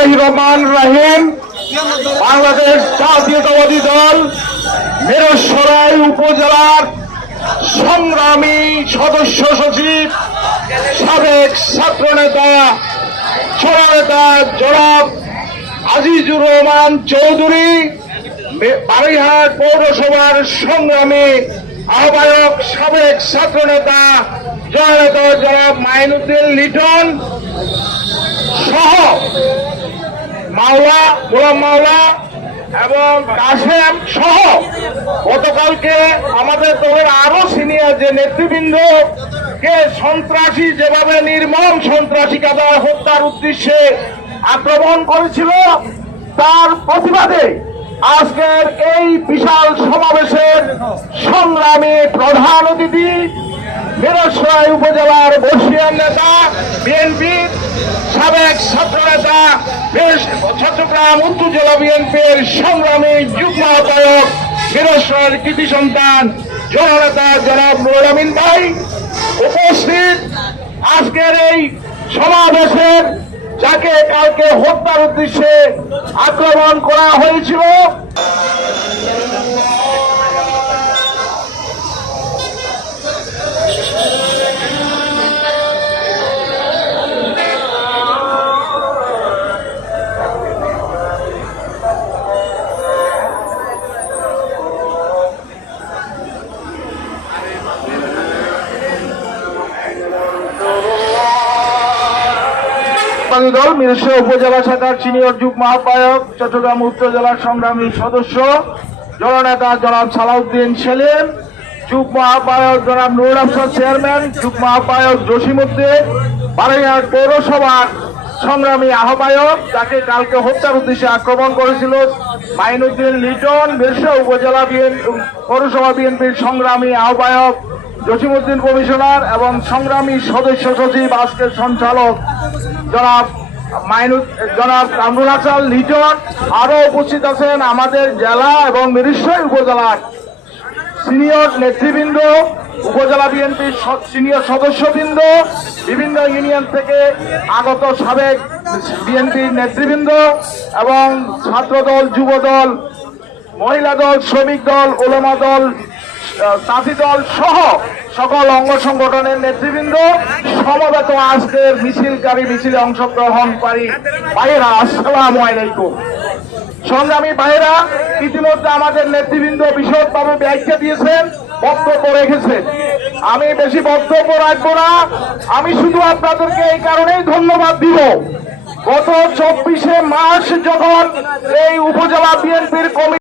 বিসমিল্লাহির রহমানির রহিম। বাংলাদেশ জাতীয়তাবাদী দল মিরসরাই উপজেলার সংগ্রামী সদস্য সচিব, সাবেক ছাত্রনেতা নেতা জনাব আজিজুর রহমান চৌধুরী, বারৈহাট পৌরসভার সংগ্রামী আহ্বায়ক, সাবেক ছাত্রনেতা জননেতা জনাব মাইনুদ্দিন লিটন সহ গোলাম মাওলা এবং কাশেম সহ গতকালকে আমাদের দলের আরো সিনিয়র যে নেতৃবৃন্দ কে সন্ত্রাসী যেভাবে নির্মম সন্ত্রাসী কাদায় হত্যার উদ্দেশ্যে আক্রমণ করেছিল, তার প্রতিবাদে আজকের এই বিশাল সমাবেশের সংগ্রামী প্রধান অতিথি মিরসরাই উপজেলার বর্ষিয়ান নেতা, বিএনপির সাবেক ছাত্রনেতা, চট্টগ্রাম উত্তর জেলা বিএনপির সংগ্রামী যুগ্ম আহ্বায়ক, মিরসরাইয়ের কৃতি সন্তান জননেতা জনাব নুরুল আমিন ভাই উপস্থিত। আজকের এই সমাবেশের যাকে কালকে হত্যার উদ্দেশ্যে আক্রমণ করা হয়েছিল, দল মিরসরাই উপজেলা শাখার সিনিয়র যুগ্ম আহ্বায়ক, চট্টগ্রাম উত্তর জেলার সংগ্রামী সদস্য জননেতা জনাব সালাউদ্দিন সেলিম, যুগ্ম আহ্বায়ক জনাব নুরুল আফসার চেয়ারম্যান, যুগ্ম আহ্বায়ক জসিমউদ্দিন, বারৈহাট পৌরসভার সংগ্রামী আহ্বায়ক যাকে কালকে হত্যার উদ্দেশ্যে আক্রমণ করেছিল মাইনুদ্দিন লিটন, মিরসরাই উপজেলা পৌরসভা বিএনপির সংগ্রামী আহ্বায়ক জসিমউদ্দিন কমিশনার এবং সংগ্রামী সদস্য সচিব আজকের সঞ্চালক জনাব কামরুল হাসান লিটন। আরো উপস্থিত আছেন আমাদের জেলা এবং মিরসরাই উপজেলার সিনিয়র নেতৃবৃন্দ, উপজেলা বিএনপির সিনিয়র সদস্যবৃন্দ, বিভিন্ন ইউনিয়ন থেকে আগত সাবেক বিএনপির নেতৃবৃন্দ এবং ছাত্রদল, যুবদল, মহিলা দল, শ্রমিক দল, ওলামা দল, তাঁতি দল সহ সকল অঙ্গ সংগঠনের নেতৃবৃন্দ সমবেত আজকের মিছিলে অংশগ্রহণকারী ভাইয়েরা, আসসালামু আলাইকুম। সংগ্রামী ভাইয়েরা, ইতিমধ্যে আমাদের নেতৃবৃন্দ বিশদভাবে ব্যাখ্যা দিয়েছেন, বক্তব্য রেখেছেন। আমি বেশি বক্তব্য রাখবো না। আমি শুধু আপনাদেরকে এই কারণেই ধন্যবাদ দিব, গত 24শে মার্চ যখন এই উপজেলা বিএনপির কমিটি